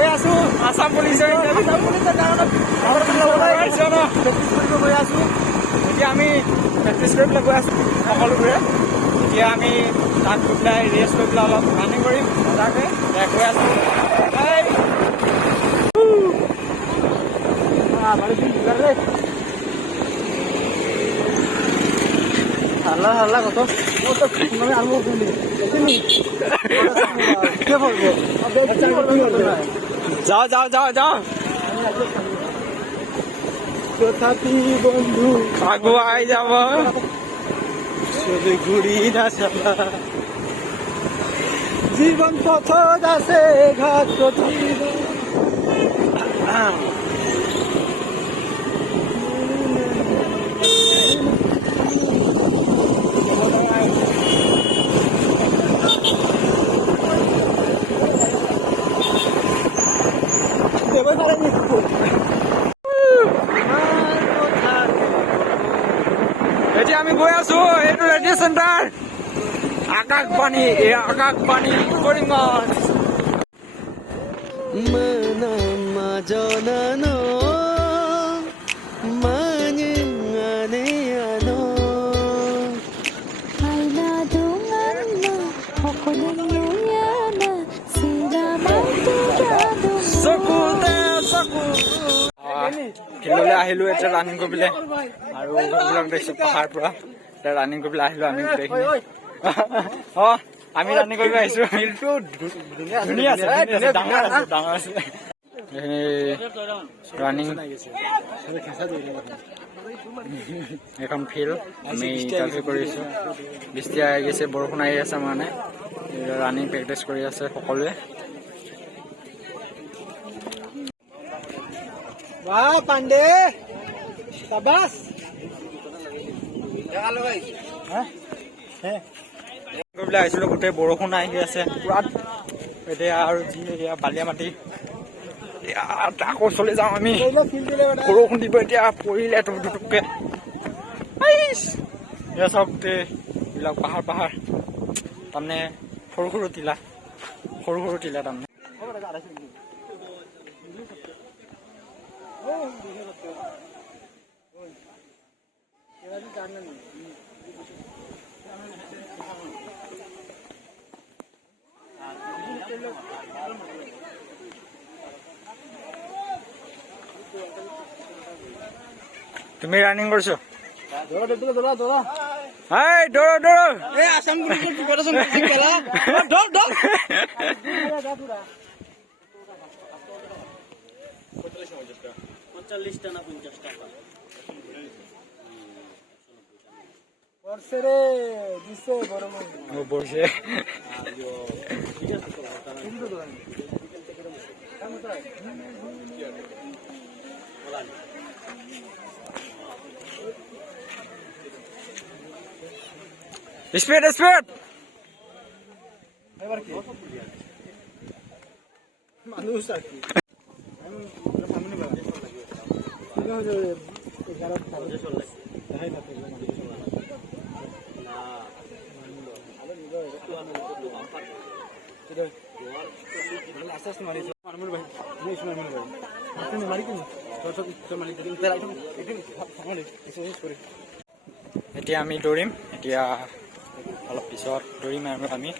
গৈ আছো আসাম পুলিচৰ গৈ আছো এতিয়া আমি প্ৰেক্টিচ কৰিবলৈ গৈ আছো সকলোবোৰে এতিয়া আমি তাত গৈ পেলাই ৰেষ্ট লৈ পেলাই অলপ ৰানিং কৰিম মজাকৈ গৈ আছো হাল্লা হাল্লা কত যাও যাও যাও যাও তথাপি বন্ধু আগুৱাই যাব ছবি ঘূৰি নাচাবা জীৱন পথত আছে ঘাট প্ৰতিব এতিয়া আমি গৈ আছো এইটো ৰেডিঅ' চেণ্টাৰ আকাশবাণী কৰিমগঞ্জ ফিল্ডলৈ আহিলো এতিয়া ৰানিং কৰিবলৈ আৰু ঘৰবিলাক দেখিছো পাহাৰ পৰা এতিয়া ৰানিং কৰিবলৈ আহিলো আমি গোটেইখিনি আমি ৰানিং কৰিব আহিছো ফিল্ডটো ধুনীয়া আছে ডাঙৰ আছে ৰানিং এখন ফিল্ড আমি ইণ্টাৰভিউ কৰিছো বৃষ্টি আহি গৈছে বৰষুণ আহি আছে মানে ৰানিং প্ৰেক্টিচ কৰি আছে সকলোৱে वाह पांडे शाबाश আহিছিলো গোটেই বৰষুণ আহি আছে পুৰা এতিয়া আৰু যি বালিয়া মাটি আকৌ চলি যাওঁ আমি বৰষুণ দিব এতিয়া পৰিলে টুপটুপকে চাওক গোটেইবিলাক পাহাৰ তাৰমানে সৰু সৰু টিলা তাৰমানে তুমি ৰানিং কৰিছো Speed! এতিয়া আমি দৌৰিম এতিয়া অলপ পিছত দৌৰিম আৰু আমি